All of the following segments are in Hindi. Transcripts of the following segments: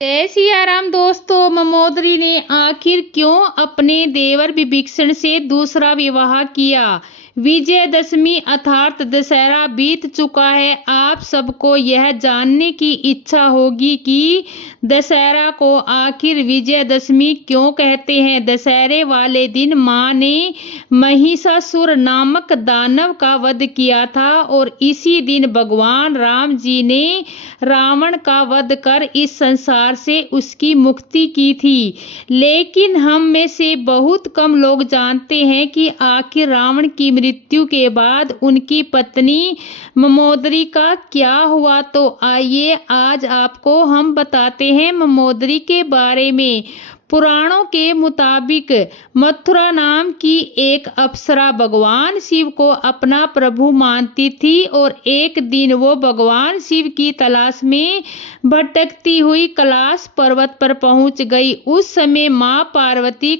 जय सिया राम दोस्तों। मंदोदरी ने आखिर क्यों अपने देवर विभीषण से दूसरा विवाह किया? विजयदशमी अर्थात दशहरा बीत चुका है। आप सबको यह जानने की इच्छा होगी कि दशहरा को आखिर विजयदशमी क्यों कहते हैं। दशहरे वाले दिन मां ने महिषासुर नामक दानव का वध किया था और इसी दिन भगवान राम जी ने रावण का वध कर इस संसार से उसकी मुक्ति की थी। लेकिन हम में से बहुत कम लोग जानते हैं कि आखिर रावण की मृत्यु के बाद उनकी पत्नी मंदोदरी का क्या हुआ। तो आइए आज आपको हम बताते हैं मंदोदरी के बारे में। पुराणों के मुताबिक मथुरा नाम की एक अप्सरा भगवान शिव को अपना प्रभु मानती थी और एक दिन वो भगवान शिव की तलाश में भटकती हुई कैलाश पर्वत पर पहुंच गई। उस समय मां पार्वती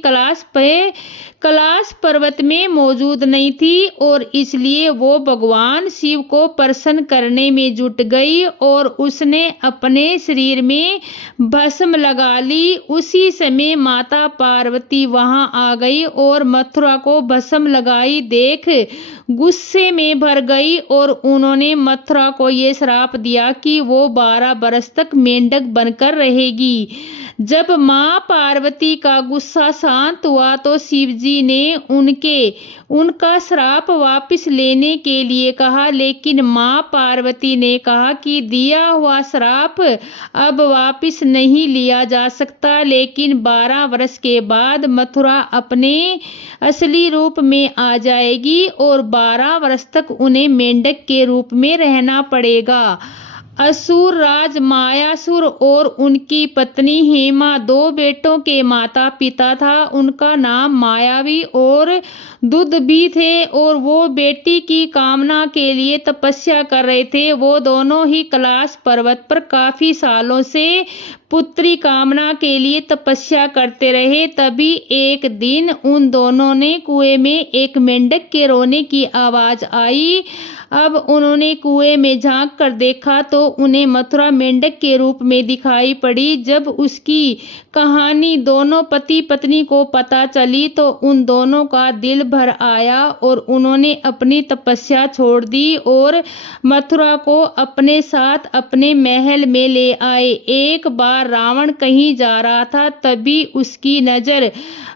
कैलाश पर्वत में मौजूद नहीं थी और इसलिए वो भगवान शिव को प्रसन्न करने में जुट गई और उसने अपने शरीर में भस्म लगा ली। उसी समय माता पार्वती वहां आ गई और मथुरा को भस्म लगाई देख गुस्से में भर गई और उन्होंने मथुरा को ये श्राप दिया कि वो 12 बरस तक मेंढक बनकर रहेगी। जब मां पार्वती का गुस्सा शांत हुआ तो शिवजी ने उनका श्राप वापस लेने के लिए कहा, लेकिन मां पार्वती ने कहा कि दिया हुआ श्राप अब वापस नहीं लिया जा सकता। लेकिन 12 वर्ष के बाद मथुरा अपने असली रूप में आ जाएगी और 12 वर्ष तक उन्हें मेंढक के रूप में रहना पड़ेगा। असुर राज मायासुर और उनकी पत्नी हेमा 2 बेटों के माता पिता था। उनका नाम मायावी और दुंदुभि थे और वो बेटी की कामना के लिए तपस्या कर रहे थे। वो दोनों ही कैलाश पर्वत पर काफी सालों से पुत्री कामना के लिए तपस्या करते रहे। तभी एक दिन उन दोनों ने कुएं में एक मेंढक के रोने की आवाज आई। अब उन्होंने कुएं में झांक कर देखा तो उन्हें मथुरा मेंढक के रूप में दिखाई पड़ी। जब उसकी कहानी दोनों पति पत्नी को पता चली तो उन दोनों का दिल भर आया और उन्होंने अपनी तपस्या छोड़ दी और मथुरा को अपने साथ अपने महल में ले आए। एक बार रावण कहीं जा रहा था, तभी उसकी नजर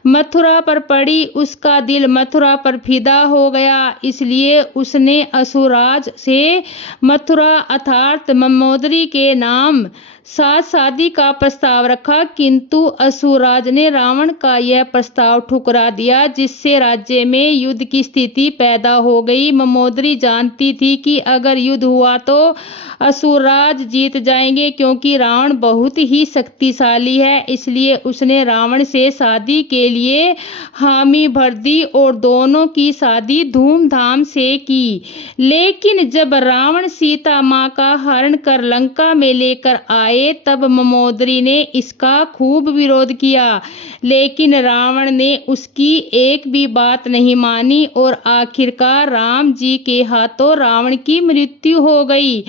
मथुरा पर पड़ी। उसका दिल मथुरा पर फिदा हो गया, इसलिए उसने असुरराज से मथुरा अर्थात मंदोदरी के नाम साथ शादी का प्रस्ताव रखा, किंतु असुरराज ने रावण का यह प्रस्ताव ठुकरा दिया, जिससे राज्य में युद्ध की स्थिति पैदा हो गई। मंदोदरी जानती थी कि अगर युद्ध हुआ तो असुरराज जीत जाएंगे, क्योंकि रावण बहुत ही शक्तिशाली है। इसलिए उसने रावण से शादी के लिए हामी भर दी और दोनों की शादी धूमधाम से की। लेकिन जब रावण सीता मां का हरण कर लंका में लेकर आए तब मंदोदरी ने इसका खूब विरोध किया, लेकिन रावण ने उसकी एक भी बात नहीं मानी और आखिरकार राम जी के हाथों रावण की मृत्यु हो गई।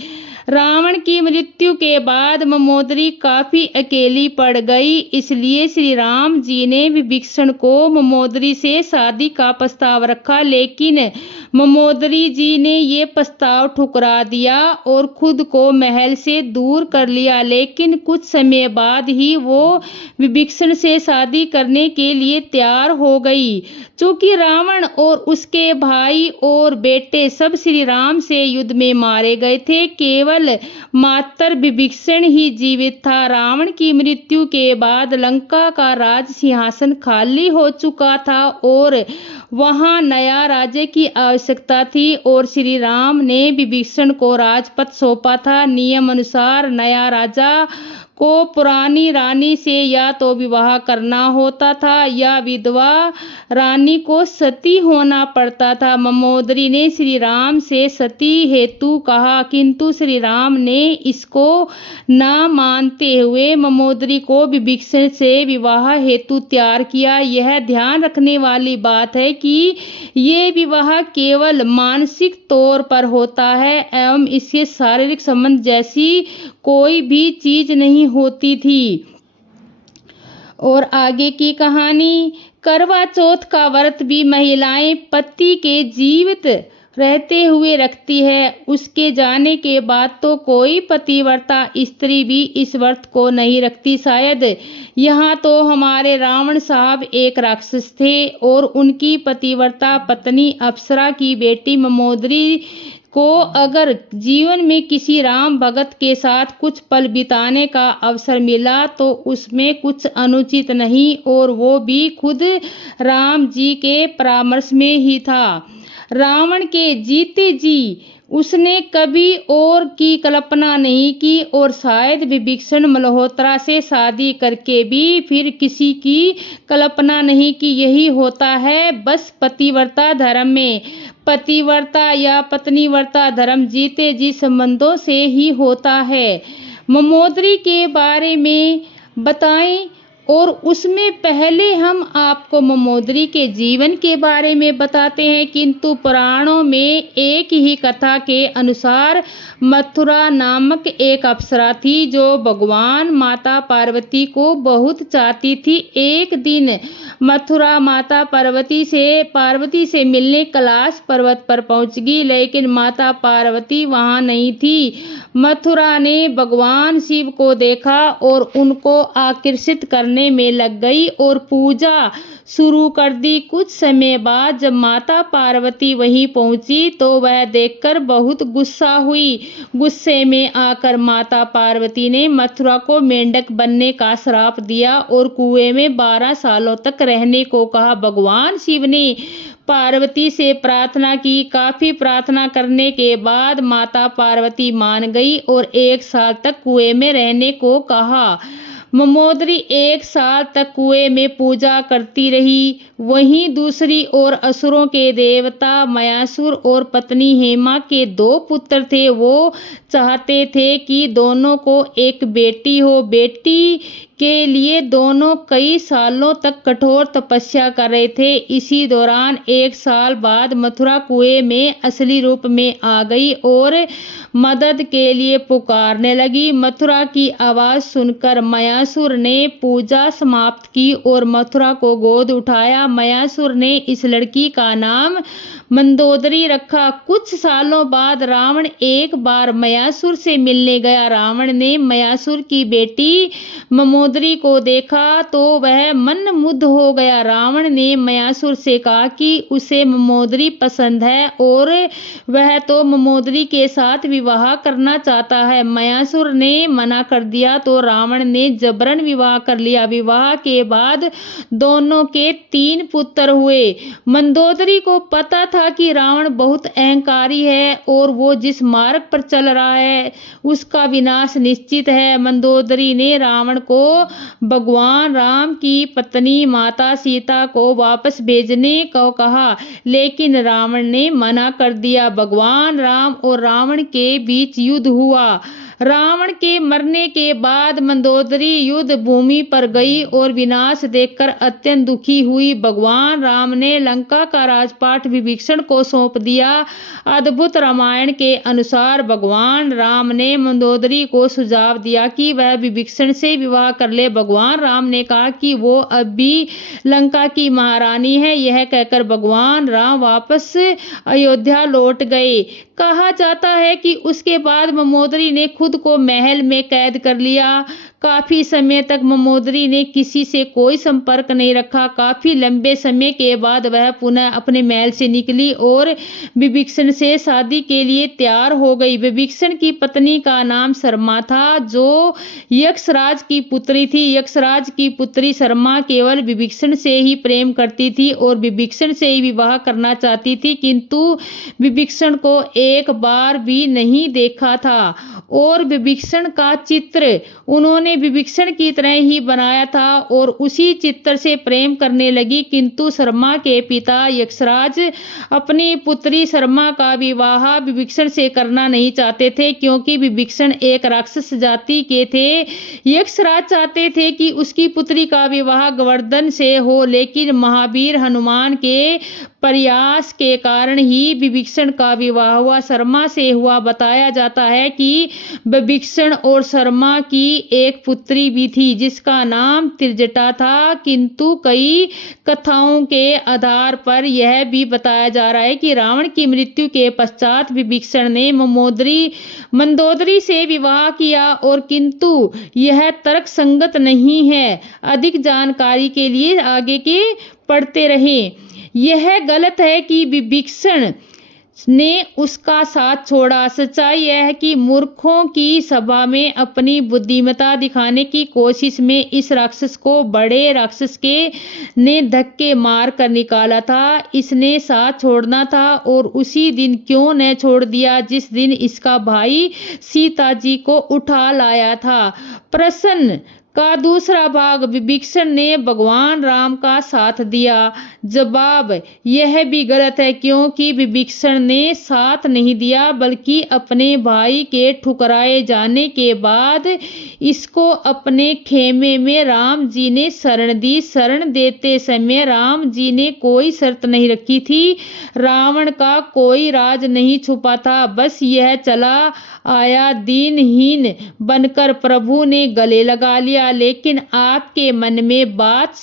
रावण की मृत्यु के बाद मंदोदरी काफी अकेली पड़ गई, इसलिए श्री राम जी ने विभीषण को मंदोदरी से शादी का प्रस्ताव रखा, लेकिन मंदोदरी जी ने ये प्रस्ताव ठुकरा दिया और खुद को महल से दूर कर लिया। लेकिन कुछ समय बाद ही वो विभीषण से शादी करने के लिए तैयार हो गई। चूंकि रावण और उसके भाई और बेटे सब श्री राम से युद्ध में मारे गए थे, केवल मात्र विभीषण ही जीवित था। रावण की मृत्यु के बाद लंका का राज सिंहासन खाली हो चुका था और वहां नया राजा की आवश्यकता थी और श्री राम ने विभीषण को राजपद सौंपा था। नियम अनुसार नया राजा को पुरानी रानी से या तो विवाह करना होता था या विधवा रानी को सती होना पड़ता था। मंदोदरी ने श्री राम से सती हेतु कहा, किंतु श्री राम ने इसको ना मानते हुए मंदोदरी को विभीषण से विवाह हेतु तैयार किया। यह ध्यान रखने वाली बात है कि ये विवाह केवल मानसिक तौर पर होता है एवं इसके शारीरिक संबंध जैसी कोई भी चीज नहीं होती थी। और आगे की कहानी, करवा चौथ का व्रत भी महिलाएं पति के जीवित रहते हुए रखती है। उसके जाने के बाद तो कोई पतिव्रता स्त्री भी इस व्रत को नहीं रखती शायद। यहाँ तो हमारे रावण साहब एक राक्षस थे और उनकी पतिव्रता पत्नी अप्सरा की बेटी मंदोदरी को अगर जीवन में किसी राम भगत के साथ कुछ पल बिताने का अवसर मिला तो उसमें कुछ अनुचित नहीं, और वो भी खुद राम जी के परामर्श में ही था। रावण के जीते जी उसने कभी और की कल्पना नहीं की, और शायद विभीषण मल्होत्रा से शादी करके भी फिर किसी की कल्पना नहीं की। यही होता है बस पतिव्रता धर्म में। पतिव्रता या पत्नीव्रता धर्म जीते जी संबंधों से ही होता है। मंदोदरी के बारे में बताएं, और उसमें पहले हम आपको मंदोदरी के जीवन के बारे में बताते हैं। किंतु पुराणों में एक ही कथा के अनुसार मथुरा नामक एक अप्सरा थी जो भगवान माता पार्वती को बहुत चाहती थी। एक दिन मथुरा माता पार्वती से मिलने कैलाश पर्वत पर पहुंच गई, लेकिन माता पार्वती वहां नहीं थी। मथुरा ने भगवान शिव को देखा और उनको आकर्षित करने में लग गई और पूजा शुरू कर दी। कुछ समय बाद जब माता पार्वती वहीं पहुंची तो वह देखकर बहुत गुस्सा हुई। गुस्से में आकर माता पार्वती ने मथुरा को मेंढक बनने का श्राप दिया और कुएं में 12 सालों तक रहने को कहा। भगवान शिव ने पार्वती से प्रार्थना की। काफी प्रार्थना करने के बाद माता पार्वती मान गई और 1 साल तक कुएं में रहने को कहा। मंदोदरी 1 साल तक कुएं में पूजा करती रही। वहीं दूसरी ओर असुरों के देवता मयासुर और पत्नी हेमा के 2 पुत्र थे। वो चाहते थे कि दोनों को एक बेटी हो। बेटी के लिए दोनों कई सालों तक कठोर तपस्या कर रहे थे। इसी दौरान 1 साल बाद मथुरा कुएं में असली रूप में आ गई और मदद के लिए पुकारने लगी। मथुरा की आवाज सुनकर मयासुर ने पूजा समाप्त की और मथुरा को गोद उठाया। मयासुर ने इस लड़की का नाम मंदोदरी रखा। कुछ सालों बाद रावण एक बार मयासुर से मिलने गया। रावण ने मयासुर की बेटी मंदोदरी को देखा तो वह मंत्रमुग्ध हो गया। रावण ने मयासुर से कहा कि उसे मंदोदरी पसंद है और वह तो मंदोदरी के साथ विवाह करना चाहता है। मयासुर ने मना कर दिया तो रावण ने जबरन विवाह कर लिया। विवाह के बाद दोनों के 3 पुत्र हुए। मंदोदरी को पता था कि रावण बहुत अहंकारी है और वो जिस मार्ग पर चल रहा है उसका विनाश निश्चित है। मंदोदरी ने रावण को भगवान राम की पत्नी माता सीता को वापस भेजने को कहा, लेकिन रावण ने मना कर दिया। भगवान राम और रावण के बीच युद्ध हुआ। रावण के मरने के बाद मंदोदरी युद्ध भूमि पर गई और विनाश देखकर अत्यंत दुखी हुई। भगवान राम ने लंका का राजपाट विभीषण को सौंप दिया। अद्भुत रामायण के अनुसार भगवान राम ने मंदोदरी को सुझाव दिया कि वह विभीषण से विवाह कर ले। भगवान राम ने कहा कि वो अब भी लंका की महारानी है। यह कहकर भगवान राम वापस अयोध्या लौट गए। कहा जाता है कि उसके बाद मंदोदरी ने खुद को महल में कैद कर लिया। काफी समय तक मंदोदरी ने किसी से कोई संपर्क नहीं रखा। काफी लंबे समय के बाद वह पुनः अपने महल से निकली और विभीषण से शादी के लिए तैयार हो गई। विभीषण की पत्नी का नाम शर्मा था जो यक्षराज की पुत्री थी। यक्षराज की पुत्री शर्मा केवल विभीषण से ही प्रेम करती थी और विभीषण से ही विवाह करना चाहती थी, किंतु विभीषण को एक बार भी नहीं देखा था और विभीषण का चित्र उन्होंने ने विभीषण की तरह ही बनाया था और उसी चित्र से प्रेम करने लगी, किंतु शर्मा के पिता यक्षराज अपनी पुत्री शर्मा का विवाह विभीषण से करना नहीं चाहते थे, क्योंकि विभीषण एक राक्षस जाति के थे। यक्षराज चाहते थे कि उसकी पुत्री का विवाह गोवर्धन से हो, लेकिन महावीर हनुमान के प्रयास के कारण ही विभीषण का विवाह हुआ, शर्मा से हुआ। बताया जाता है कि विभीषण और शर्मा की एक पुत्री भी थी जिसका नाम त्रिजटा था, किंतु कई कथाओं के आधार पर यह भी बताया जा रहा है कि रावण की मृत्यु के पश्चात विभीषण ने मंदोदरी से विवाह किया, और किंतु यह तर्क संगत नहीं है। अधिक जानकारी के लिए आगे के पढ़ते रहें। यह गलत है कि विभीषण ने उसका साथ छोड़ा। सच्चाई यह है कि मूर्खों की सभा में अपनी बुद्धिमत्ता दिखाने की कोशिश में इस राक्षस को बड़े राक्षस के ने धक्के मार कर निकाला था। इसने साथ छोड़ना था, और उसी दिन क्यों न छोड़ दिया जिस दिन इसका भाई सीता जी को उठा लाया था। प्रश्न का दूसरा भाग, विभीषण ने भगवान राम का साथ दिया। जवाब, यह भी गलत है, क्योंकि विभीषण ने साथ नहीं दिया, बल्कि अपने भाई के ठुकराए जाने के बाद इसको अपने खेमे में राम जी ने शरण दी। शरण देते समय राम जी ने कोई शर्त नहीं रखी थी, रावण का कोई राज नहीं छुपा था, बस यह चला आया दीनहीन बनकर प्रभु ने गले लगा लिया। लेकिन आपके मन में बात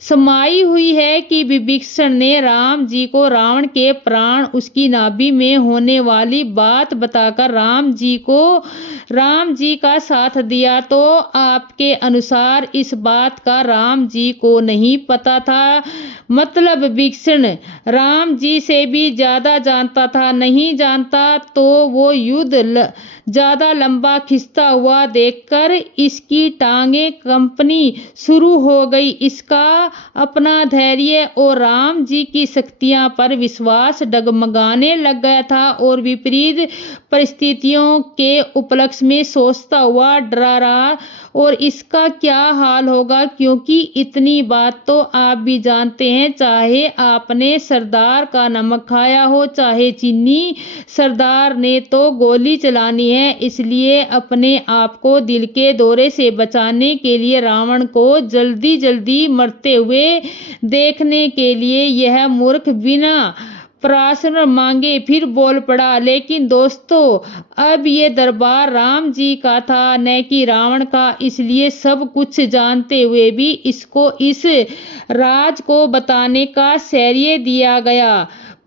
समाई हुई है कि विभीषण ने राम जी को रावण के प्राण उसकी नाभि में होने वाली बात बताकर राम जी का साथ दिया, तो आपके अनुसार इस बात का राम जी को नहीं पता था। मतलब विभीषण राम जी से भी ज्यादा जानता था। नहीं जानता तो वो युद्ध ज्यादा लंबा खिंचता हुआ देखकर इसकी टांगें कंपनी शुरू हो गई। इसका अपना धैर्य और राम जी की शक्तियां पर विश्वास डगमगाने लग गया था, और विपरीत परिस्थितियों के उपलक्ष्य में सोचता हुआ डरा रहा और इसका क्या हाल होगा, क्योंकि इतनी बात तो आप भी जानते हैं, चाहे आपने सरदार का नमक खाया हो चाहे चीनी, सरदार ने तो गोली चलानी है। इसलिए अपने आप को दिल के दौरे से बचाने के लिए रावण को जल्दी जल्दी मरते हुए देखने के लिए यह मूर्ख बिना प्रश्न मांगे फिर बोल पड़ा। लेकिन दोस्तों, अब ये दरबार राम जी का था, न कि रावण का, इसलिए सब कुछ जानते हुए भी इसको इस राज को बताने का श्रेय दिया गया।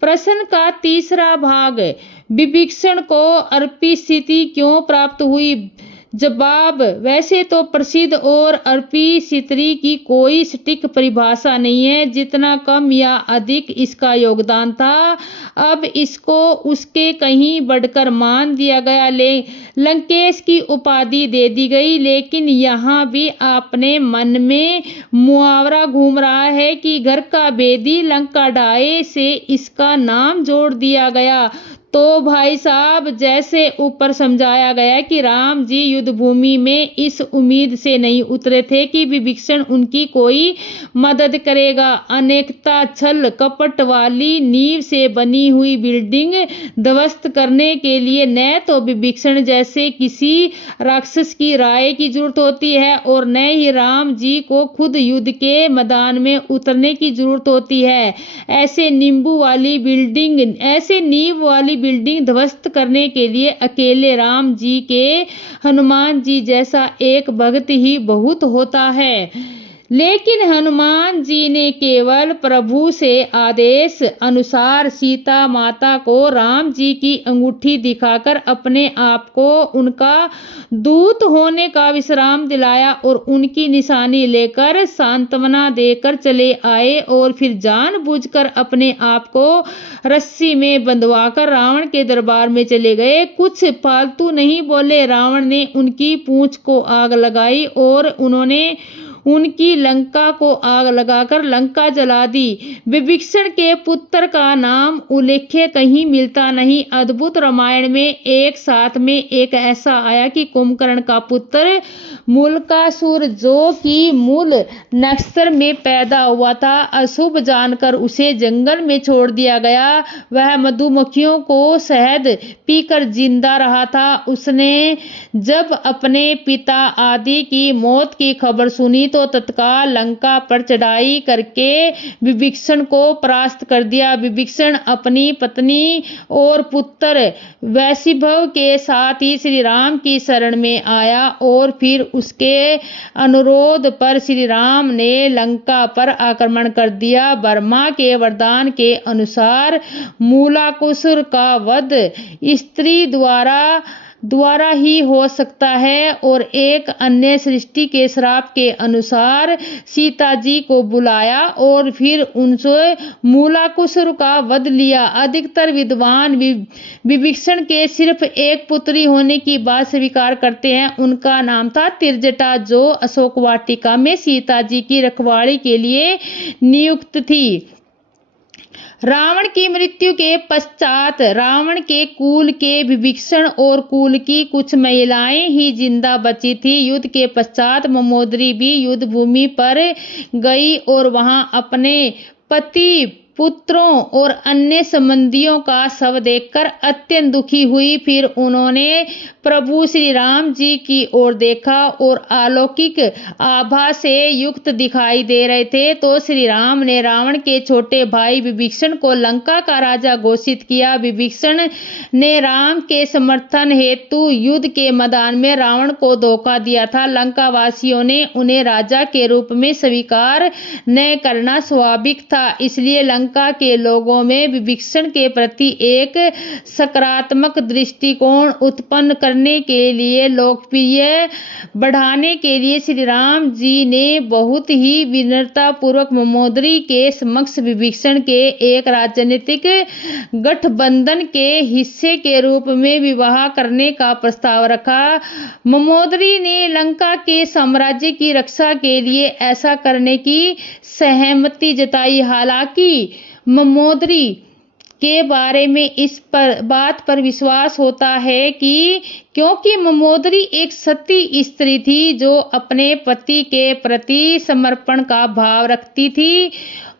प्रश्न का तीसरा भाग, विभीषण को अर्पी स्थिति क्यों प्राप्त हुई? जवाब, वैसे तो प्रसिद्ध और अर्पी स्त्री की कोई सटीक परिभाषा नहीं है, जितना कम या अधिक इसका योगदान था अब इसको उसके कहीं बढ़कर मान दिया गया। लंकेश की उपाधि दे दी गई। लेकिन यहाँ भी अपने मन में मुहावरा घूम रहा है कि घर का बेदी लंका ढाए से इसका नाम जोड़ दिया गया। तो भाई साहब, जैसे ऊपर समझाया गया कि राम जी युद्ध भूमि में इस उम्मीद से नहीं उतरे थे कि विभीषण उनकी कोई मदद करेगा। अनेकता छल कपट वाली नींव से बनी हुई बिल्डिंग ध्वस्त करने के लिए न तो विभीषण जैसे किसी राक्षस की राय की जरूरत होती है और न ही राम जी को खुद युद्ध के मैदान में उतरने की जरूरत होती है। ऐसे नींव वाली बिल्डिंग ध्वस्त करने के लिए अकेले राम जी के हनुमान जी जैसा एक भक्त ही बहुत होता है। लेकिन हनुमान जी ने केवल प्रभु से आदेश अनुसार सीता माता को राम जी की अंगूठी दिखाकर अपने आप को उनका दूत होने का विश्राम दिलाया और उनकी निशानी लेकर सांत्वना देकर चले आए, और फिर जानबूझकर अपने आप को रस्सी में बंधवाकर रावण के दरबार में चले गए। कुछ फालतू नहीं बोले। रावण ने उनकी पूंछ को आग लगाई और उन्होंने उनकी लंका को आग लगाकर लंका जला दी। विभीषण के पुत्र का नाम उल्लेख्य कहीं मिलता नहीं। अद्भुत रामायण में एक साथ में एक ऐसा आया कि कुंभकर्ण का पुत्र मूलकासुर, जो कि मूल नक्षत्र में पैदा हुआ था, अशुभ जानकर उसे जंगल में छोड़ दिया गया। वह मधुमक्खियों को शहद पीकर जिंदा रहा था। उसने जब अपने पिता आदि की मौत की खबर सुनी तो तत्काल लंका पर चढ़ाई करके विभीषण को परास्त कर दिया। विभीषण अपनी पत्नी और पुत्र वैशिभव के साथ ही श्री राम की शरण में आया और फिर उसके अनुरोध पर श्री राम ने लंका पर आक्रमण कर दिया। ब्रह्मा के वरदान के अनुसार मूलाकुसुर का वध स्त्री द्वारा ही हो सकता है और एक अन्य सृष्टि के श्राप के अनुसार सीता जी को बुलाया और फिर उनसे मूलाकुसुर का वध लिया। अधिकतर विद्वान विभीषण के सिर्फ एक पुत्री होने की बात स्वीकार करते हैं। उनका नाम था त्रिजटा, जो अशोक वाटिका में सीता जी की रखवाली के लिए नियुक्त थी। रावण की मृत्यु के पश्चात रावण के कुल के विभीषण और कुल की कुछ महिलाएं ही जिंदा बची थी। युद्ध के पश्चात मंदोदरी भी युद्ध भूमि पर गई और वहां अपने पति, पुत्रों और अन्य संबंधियों का शव देखकर अत्यंत दुखी हुई। फिर उन्होंने प्रभु श्री राम जी की ओर देखा और अलौकिक आभा से युक्त दिखाई दे रहे थे। तो श्री राम ने रावण के छोटे भाई विभीषण को लंका का राजा घोषित किया। विभीषण ने राम के समर्थन हेतु युद्ध के मैदान में रावण को धोखा दिया था। लंका वासियों ने उन्हें राजा के रूप में स्वीकार न करना स्वाभाविक था, इसलिए लंका के लोगों में विभीषण के प्रति एक सकारात्मक दृष्टिकोण उत्पन्न करने के लिए लोकप्रिय बढ़ाने के लिए श्री राम जी ने बहुत ही विनम्रता पूर्वक मंदोदरी के समक्ष विभीषण के एक राजनीतिक गठबंधन के हिस्से के रूप में विवाह करने का प्रस्ताव रखा। मंदोदरी ने लंका के साम्राज्य की रक्षा के लिए ऐसा करने की सहमति जताई। हालांकि मंदोदरी के बारे में इस बात पर विश्वास होता है कि क्योंकि मंदोदरी एक सती स्त्री थी जो अपने पति के प्रति समर्पण का भाव रखती थी।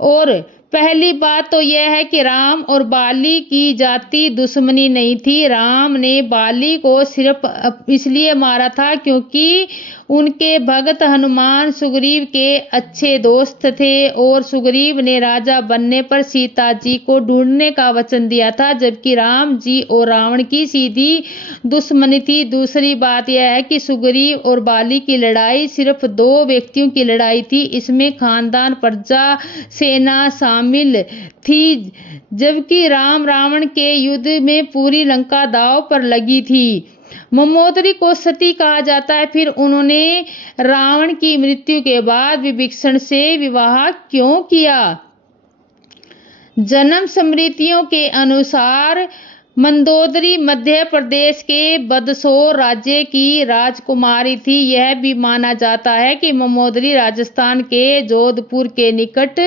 और पहली बात तो यह है कि राम और बाली की जाति दुश्मनी नहीं थी। राम ने बाली को सिर्फ इसलिए मारा था क्योंकि उनके भगत हनुमान सुग्रीव के अच्छे दोस्त थे और सुग्रीव ने राजा बनने पर सीता जी को ढूंढने का वचन दिया था, जबकि राम जी और रावण की सीधी दुश्मनी थी। दूसरी बात यह है कि सुग्रीव और बाली की लड़ाई सिर्फ दो व्यक्तियों की लड़ाई थी, इसमें खानदान, प्रजा, सेना शामिल थी, जबकि राम रावण के युद्ध में पूरी लंका दांव पर लगी थी। मंदोदरी को सती कहा जाता है। फिर उन्होंने रावण की मृत्यु के बाद विभीषण से विवाह क्यों किया? जन्म स्मृतियों के अनुसार मंदोदरी मध्य प्रदेश के बदसौर राज्य की राजकुमारी थी। यह भी माना जाता है कि मंदोदरी राजस्थान के जोधपुर के निकट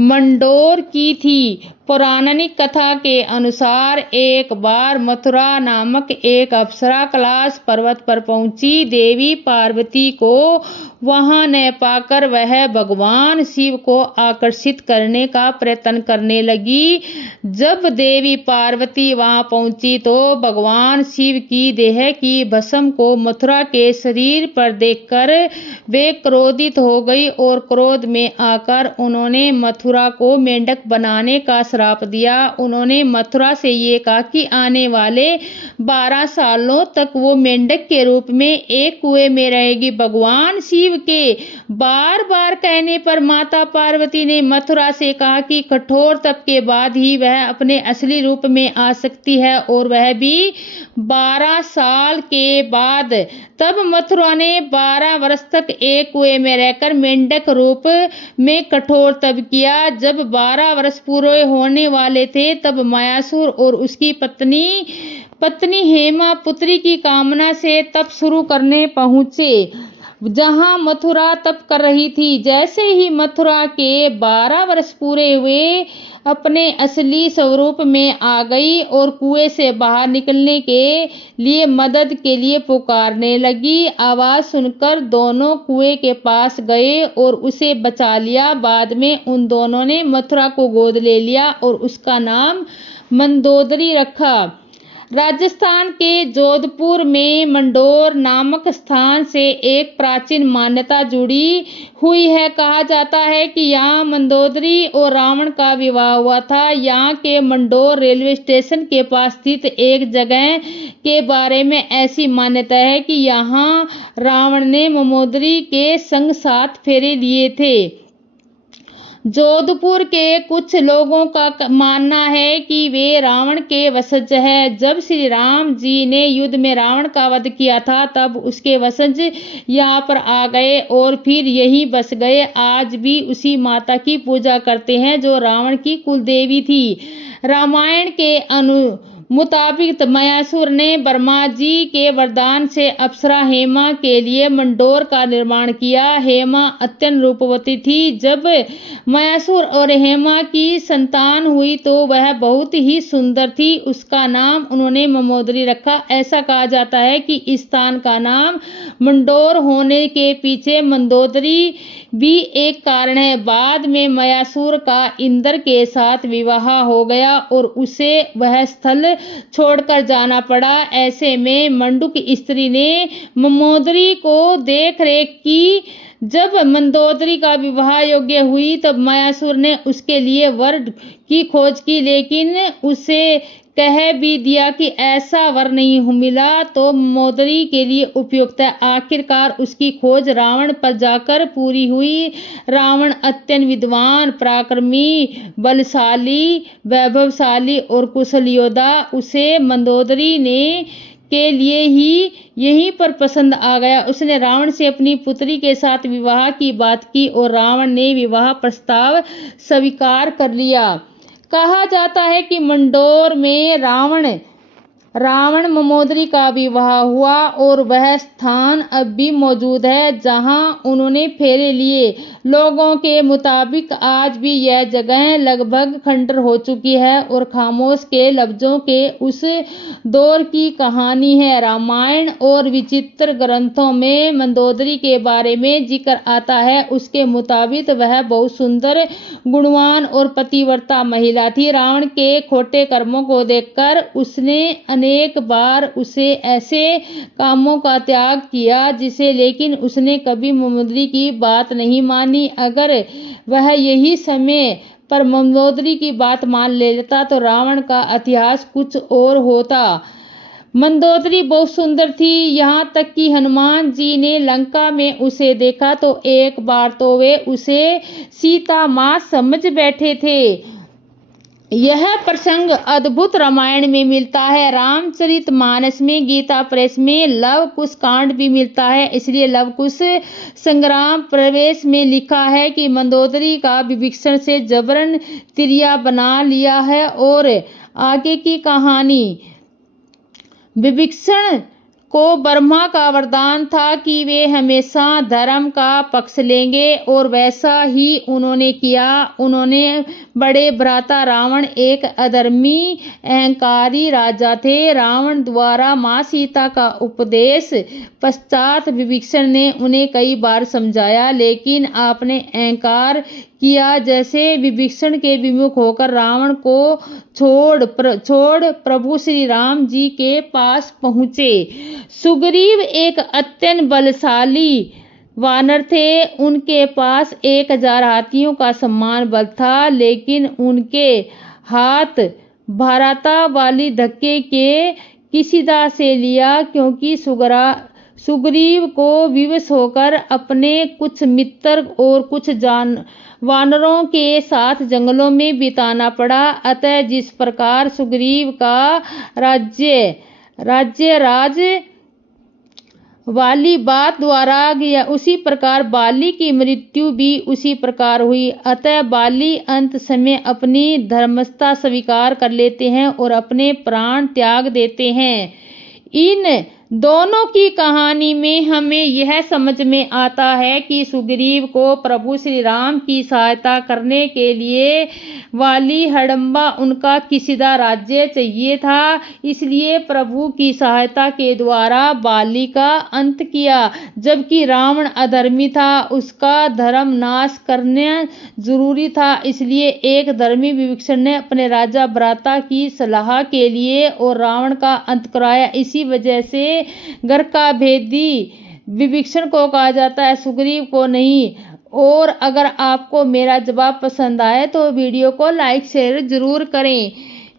मंडोर की थी। पौराणिक कथा के अनुसार एक बार मथुरा नामक एक अप्सरा कैलाश पर्वत पर पहुंची। देवी पार्वती को वहां न पाकर वह भगवान शिव को आकर्षित करने का प्रयत्न करने लगी। जब देवी पार्वती वहां पहुंची तो भगवान शिव की देह की भस्म को मथुरा के शरीर पर देखकर वे क्रोधित हो गई और क्रोध में आकर उन्होंने मथुरा को मेंढक बनाने का श्राप दिया। उन्होंने मथुरा से ये कहा कि आने वाले 12 सालों तक वो मेंढक के रूप में एक कुएं में रहेगी। भगवान शिव के बार बार कहने पर माता पार्वती ने मथुरा से कहा कि कठोर तप के बाद ही वह अपने असली रूप में आ सकती है, और वह भी 12 साल के बाद। तब मथुरा ने 12 वर्ष तक एक कुएं में रहकर मेंढक रूप में कठोर तप किया। जब 12 वर्ष पूरे होने वाले थे तब मायासुर और उसकी पत्नी हेमा पुत्री की कामना से तप शुरू करने पहुंचे। जहां मथुरा तप कर रही थी। जैसे ही मथुरा के 12 वर्ष पूरे हुए, अपने असली स्वरूप में आ गई और कुएं से बाहर निकलने के लिए मदद के लिए पुकारने लगी। आवाज सुनकर दोनों कुएं के पास गए और उसे बचा लिया। बाद में उन दोनों ने मथुरा को गोद ले लिया और उसका नाम मंदोदरी रखा। राजस्थान के जोधपुर में मंडोर नामक स्थान से एक प्राचीन मान्यता जुड़ी हुई है। कहा जाता है कि यहाँ मंदोदरी और रावण का विवाह हुआ था। यहाँ के मंडोर रेलवे स्टेशन के पास स्थित एक जगह के बारे में ऐसी मान्यता है कि यहाँ रावण ने मंदोदरी के संग 7 फेरे लिए थे। जोधपुर के कुछ लोगों का मानना है कि वे रावण के वंशज हैं। जब श्री राम जी ने युद्ध में रावण का वध किया था, तब उसके वंशज यहाँ पर आ गए और फिर यहीं बस गए। आज भी उसी माता की पूजा करते हैं जो रावण की कुल देवी थी। रामायण के मुताबिक मयासुर ने ब्रह्मा जी के वरदान से अप्सरा हेमा के लिए मंडोर का निर्माण किया। हेमा अत्यंत रूपवती थी। जब मयासुर और हेमा की संतान हुई तो वह बहुत ही सुंदर थी। उसका नाम उन्होंने मंदोदरी रखा। ऐसा कहा जाता है कि इस स्थान का नाम मंडोर होने के पीछे मंदोदरी भी एक कारण है। बाद में मयासुर का इंद्र के साथ विवाह हो गया और उसे वह स्थल छोड़कर जाना पड़ा। ऐसे में मंडूक स्त्री ने मंदोदरी को देख रेख की। जब मंदोदरी का विवाह योग्य हुई तब मयासुर ने उसके लिए वर की खोज की, लेकिन उसे कह भी दिया कि ऐसा वर नहीं मिला तो मंदोदरी के लिए उपयुक्त है। आखिरकार उसकी खोज रावण पर जाकर पूरी हुई। रावण अत्यंत विद्वान, पराक्रमी, बलशाली, वैभवशाली और कुशल योद्धा। उसे मंदोदरी ने के लिए ही यहीं पर पसंद आ गया। उसने रावण से अपनी पुत्री के साथ विवाह की बात की और रावण ने विवाह प्रस्ताव स्वीकार कर लिया। कहा जाता है कि मंडोर में रावण मंदोदरी का विवाह हुआ और वह स्थान अब भी मौजूद है जहां उन्होंने फेरे लिए। लोगों के मुताबिक आज भी यह जगह लगभग खंडर हो चुकी है और खामोश के लफ्जों के उस दौर की कहानी है। रामायण और विचित्र ग्रंथों में मंदोदरी के बारे में जिक्र आता है। उसके मुताबिक वह बहुत सुंदर, गुणवान और पतिव्रता महिला थी। रावण के खोटे कर्मों को देखकर उसने अनेक बार उसे ऐसे कामों का त्याग किया जिसे, लेकिन उसने कभी मंदोदरी की बात नहीं मानी। अगर वह यही समय पर मंदोदरी की बात मान लेता तो रावण का इतिहास कुछ और होता। मंदोदरी बहुत सुंदर थी, यहाँ तक कि हनुमान जी ने लंका में उसे देखा तो एक बार तो वे उसे सीता माँ समझ बैठे थे। यह प्रसंग अद्भुत रामायण में मिलता है। रामचरितमानस में, गीता प्रेस में लव कुश कांड भी मिलता है। इसलिए लव कुश संग्राम प्रवेश में लिखा है कि मंदोदरी का विभीषण से जबरन तिरिया बना लिया है। और आगे की कहानी, विभीषण को ब्रह्मा का वरदान था कि वे हमेशा धर्म का पक्ष लेंगे और वैसा ही उन्होंने किया। उन्होंने बड़े भ्राता रावण एक अधर्मी, अहंकारी राजा थे। रावण द्वारा मां सीता का उपदेश पश्चात विभीषण ने उन्हें कई बार समझाया, लेकिन आपने अहंकार किया। जैसे विभीषण के विमुख होकर रावण को छोड़ प्रभु श्री राम जी के पास पहुँचे। सुग्रीव एक अत्यंत बलशाली वानर थे। उनके पास 1000 हाथियों का समान बल था, लेकिन उनके हाथ भ्राता वाली धक्के के किसीदा से लिया, क्योंकि सुग्रीव को विवश होकर अपने कुछ मित्र और कुछ वानरों के साथ जंगलों में बिताना पड़ा। अतः जिस प्रकार सुग्रीव का राज वाली बात द्वारा गया, उसी प्रकार बाली की मृत्यु भी उसी प्रकार हुई। अतः बाली अंत समय अपनी धर्मस्थता स्वीकार कर लेते हैं और अपने प्राण त्याग देते हैं। इन दोनों की कहानी में हमें यह समझ में आता है कि सुग्रीव को प्रभु श्री राम की सहायता करने के लिए वाली हडम्बा उनका किसीदा राज्य चाहिए था, इसलिए प्रभु की सहायता के द्वारा बाली का अंत किया। जबकि रावण अधर्मी था, उसका धर्म नाश करना जरूरी था, इसलिए एक धर्मी विभीषण ने अपने राजा भ्राता की सलाह के लिए और रावण का अंत कराया। इसी वजह से घर का भेदी विभीषण को कहा जाता है, सुग्रीव को नहीं। और अगर आपको मेरा जवाब पसंद आए तो वीडियो को लाइक शेयर जरूर करें।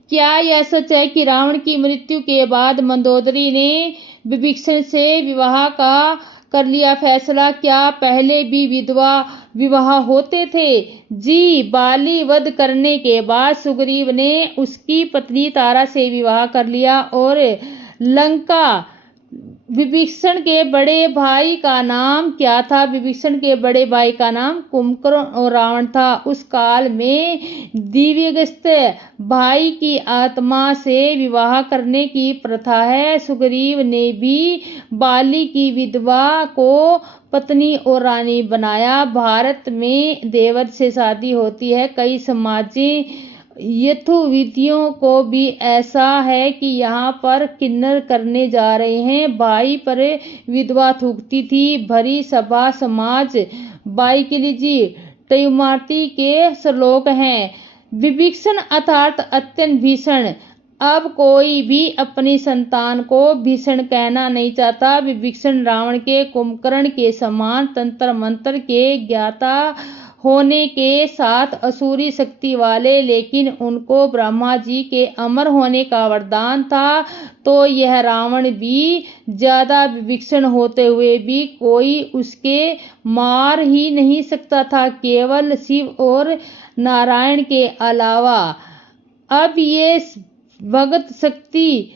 क्या यह सच है कि रावण की मृत्यु के बाद मंदोदरी ने विभीषण से विवाह का कर लिया फैसला? क्या पहले भी विधवा विवाह होते थे? जी, बाली वध करने के बाद सुग्रीव ने उसकी पत्नी तारा से विवाह कर लिया और लंका। विभीषण के बड़े भाई का नाम क्या था? विभीषण के बड़े भाई का नाम कुंभकर्ण और रावण था। उस काल में दिव्यग्रस्त भाई की आत्मा से विवाह करने की प्रथा है। सुग्रीव ने भी बाली की विधवा को पत्नी और रानी बनाया। भारत में देवर से शादी होती है। कई समाजें यथोविधियों को भी ऐसा है कि यहाँ पर किन्नर करने जा रहे हैं। बाई पर विधवा थूकती थी। भरी सभा समाज बाई के लिए टयुमाती के श्लोक हैं। विभीषण अर्थात अत्यंत भीषण। अब कोई भी अपनी संतान को भीषण कहना नहीं चाहता। विभीषण रावण के कुंभकर्ण के समान तंत्र मंत्र के ज्ञाता होने के साथ असुरी शक्ति वाले, लेकिन उनको ब्रह्मा जी के अमर होने का वरदान था। तो यह रावण भी ज्यादा विभीषण होते हुए भी कोई उसके मार ही नहीं सकता था, केवल शिव और नारायण के अलावा। अब ये भगत शक्ति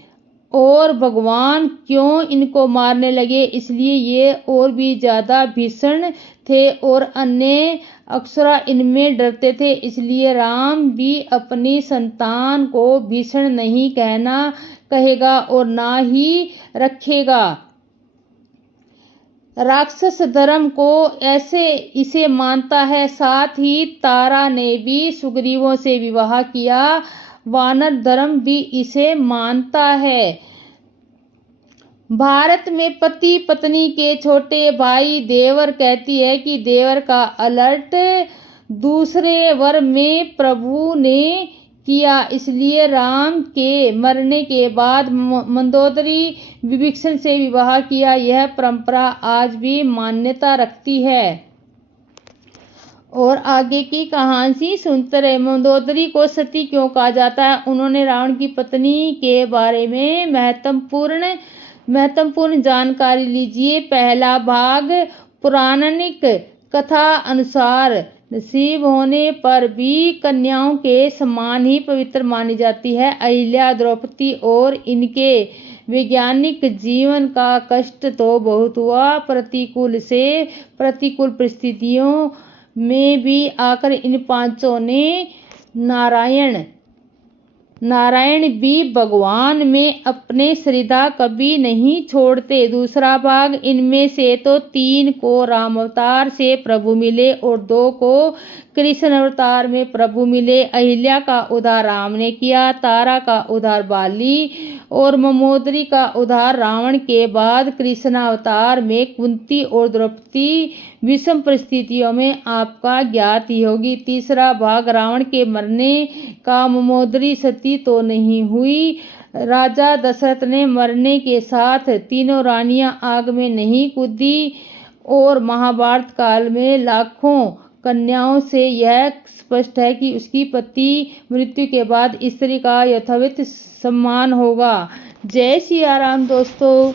और भगवान क्यों इनको मारने लगे? इसलिए ये और भी ज्यादा भीषण थे और अन्य अप्सरा इनमें डरते थे। इसलिए राम भी अपनी संतान को भीषण नहीं कहेगा और ना ही रखेगा। राक्षस धर्म को ऐसे इसे मानता है। साथ ही तारा ने भी सुग्रीवों से विवाह किया। वानर धर्म भी इसे मानता है। भारत में पति पत्नी के छोटे भाई देवर कहती है कि देवर का अलर्ट दूसरे वर में प्रभु ने किया, इसलिए राम के मरने के बाद मंदोदरी विभीषण से विवाह किया। यह परंपरा आज भी मान्यता रखती है। और आगे की कहानी सुनते रहे। मंदोदरी को सती क्यों कहा जाता है? उन्होंने रावण की पत्नी के बारे में महत्वपूर्ण जानकारी लीजिए। पहला भाग पौराणिक कथा अनुसार नसीब होने पर भी कन्याओं के समान ही पवित्र मानी जाती है। अहिल्या, द्रौपदी और इनके वैज्ञानिक जीवन का कष्ट तो बहुत हुआ। प्रतिकूल से प्रतिकूल परिस्थितियों में भी आकर इन पांचों ने नारायण भी भगवान में अपने श्रद्धा कभी नहीं छोड़ते। दूसरा भाग, इनमें से तो 3 को राम अवतार से प्रभु मिले और 2 को कृष्ण अवतार में प्रभु मिले। अहिल्या का उद्धार राम ने किया, तारा का उद्धार बाली और मंदोदरी का उद्धार रावण के बाद कृष्णावतार में कुंती और द्रौपदी। विषम परिस्थितियों में आपका ज्ञात ही होगी। तीसरा भाग, रावण के मरने का मंदोदरी सती तो नहीं हुई। राजा दशरथ ने मरने के साथ तीनों रानियां आग में नहीं कूदी। और महाभारत काल में लाखों कन्याओं से यह स्पष्ट है कि उसकी पति मृत्यु के बाद स्त्री का यथावत सम्मान होगा। जय सिया राम दोस्तों।